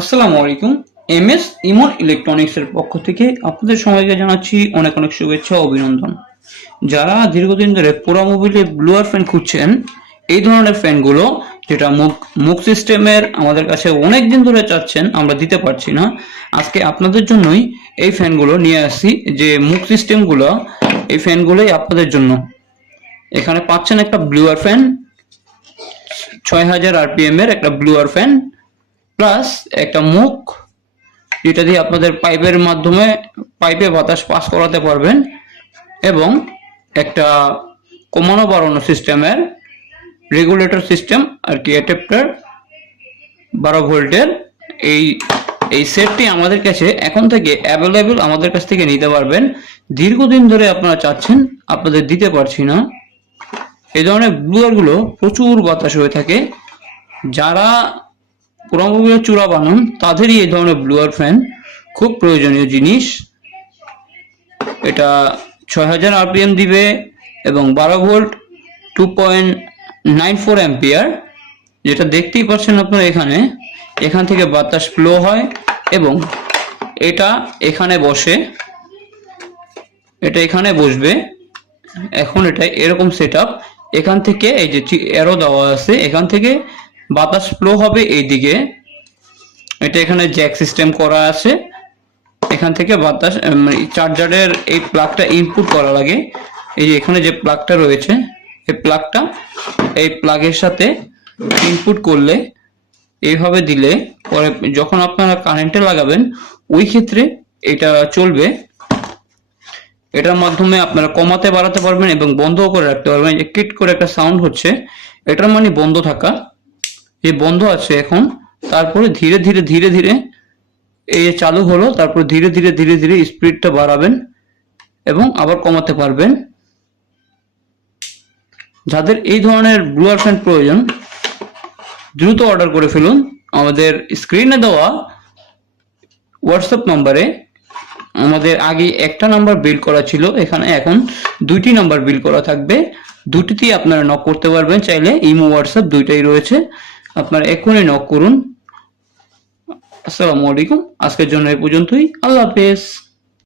আসসালামু আলাইকুম। এমএস ইমন ইলেকট্রনিক্সের পক্ষ থেকে আপনাদের সবাইকে জানাচ্ছি অনেক অনেক শুভেচ্ছা ও অভিনন্দন। যারা দীর্ঘদিন ধরে পুরো মোবিলে ব্লুয়ার ফ্যান খুঁজছেন, এই ধরনের ফ্যানগুলো যেটা মুখ মুখ সিস্টেমের আমাদের কাছে অনেক দিন ধরে চাচ্ছেন, আমরা দিতে পারছি না। আজকে আপনাদের জন্যই এই ফ্যানগুলো নিয়ে আসছি। যে মুখ সিস্টেমগুলো, এই ফ্যানগুলোই আপনাদের জন্য। এখানে পাচ্ছেন একটা ব্লুয়ার ফ্যান, 6000 আরপিএম এর একটা ব্লুয়ার ফ্যান, প্লাস একটা মুখ যেটা দিয়ে আপনাদের পাইপের মাধ্যমে পাইপে বাতাস পাস করাতে পারবেন, এবং একটা কমানো বাড়ানো সিস্টেমের রেগুলেটর সিস্টেম আর কি, অ্যাডাপ্টার 12 ভোল্টের। এই এই সেটটি আমাদের কাছে এখন থেকে অ্যাভেলেবেল, আমাদের কাছ থেকে নিতে পারবেন। দীর্ঘদিন ধরে আপনারা চাচ্ছেন, আপনাদের দিতে পারছি না। এই ধরনের ব্লুয়ারগুলো প্রচুর বাতাস হয়ে থাকে। যারা পুরোনো চূড়া বানান তাদেরই এই ধরনের ব্লুয়ার ফ্যান খুব প্রয়োজনীয় জিনিস। এটা 6000 আরপিএম দিবে এবং 12 ভোল্ট 2.94 অ্যাম্পিয়ার, যেটা দেখতেই পাচ্ছেন আপনারা। এখান থেকে বাতাস ফ্লো হয় এবং এটা এখানে বসে, এটা এখানে বসবে। এখন এটা এরকম সেটআপ, এখান থেকে এই যে অ্যারো দেওয়া আছে, এখান থেকে বাতাস ফ্লো হবে এইদিকে। এটা এখানে জ্যাক সিস্টেম করা আছে, এখান থেকে বাতাস চার্জারের এই প্লাগটা ইনপুট করা লাগে। এই যে এখানে যে প্লাগটা রয়েছে, এই প্লাগটা এই প্লাগের সাথে ইনপুট করলে, এইভাবে দিলে পরে যখন আপনারা কারেন্টে লাগাবেন ওই ক্ষেত্রে এটা চলবে। এটার মাধ্যমে আপনারা কমাতে বাড়াতে পারবেন এবং বন্ধও করে রাখতে পারবেন। যে কিট করে একটা সাউন্ড হচ্ছে, এটার মানে বন্ধ থাকা। এই বন্ধ আছে এখন, তারপরে ধীরে ধীরে ধীরে ধীরে এই চালু হলো, তারপর ধীরে ধীরে ধীরে ধীরে স্পিডটা বাড়াবেন এবং আবার কমাতে পারবেন। যাদের এই ধরনের ব্লুয়ার ফ্যান প্রয়োজন, দ্রুত অর্ডার করে ফেলুন আমাদের স্ক্রিনে দেওয়া হোয়াটসঅ্যাপ নম্বরে। আমাদের আগে একটা নাম্বার বিল করা ছিল, এখানে এখন 2টি নাম্বার বিল করা থাকবে। দুটিতেই আপনারা নক করতে পারবেন, চাইলে ইমো হোয়াটসঅ্যাপ দুইটাই রয়েছে। আপনারা এখনই নক করুন। আসসালামু আলাইকুম, আজকের জন্য এই পর্যন্তই। আল্লাহ হাফেজ।